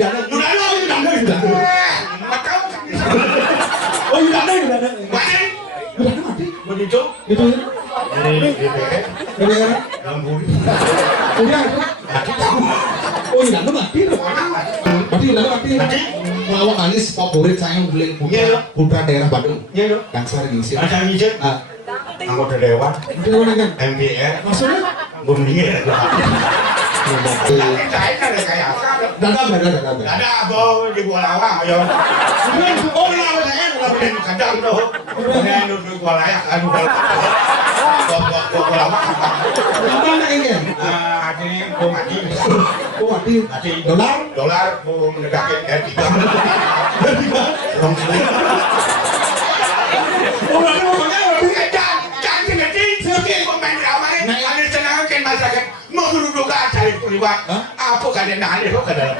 Yudana. Makau. Oh Yudana. Mati. Yudana mati. Begitu. Gitu ya. Ini DPR. DPR. Lambung. Udah. Mati. Oh Yudana mati. Mati Yudana mati. Mati. Lawak Anies favorit saya Guling putra daerah Bandung. Iya dong. Yang sering ngisi. Ada ngisi. Ah, Anggota dewan. gimana kan? MPR. Maksudnya? Belum dingin. Dada, Ada bau di gua lawang, ayo. Oh, lawan saya ngelakuin kadang tuh. Kemudian di gua layak, aduh. Gua lawang. Apa anak ini? Akhirnya gua mati. Oh mati. Mati. Dolar? Gua mendegakin R3. Oh berarti mau pakai berarti? Jangan ngerti. Oke, gua main ramai. Ada senang kan masyarakat. Mau duduk aja di privat. Apa kalian nak ada kok kada.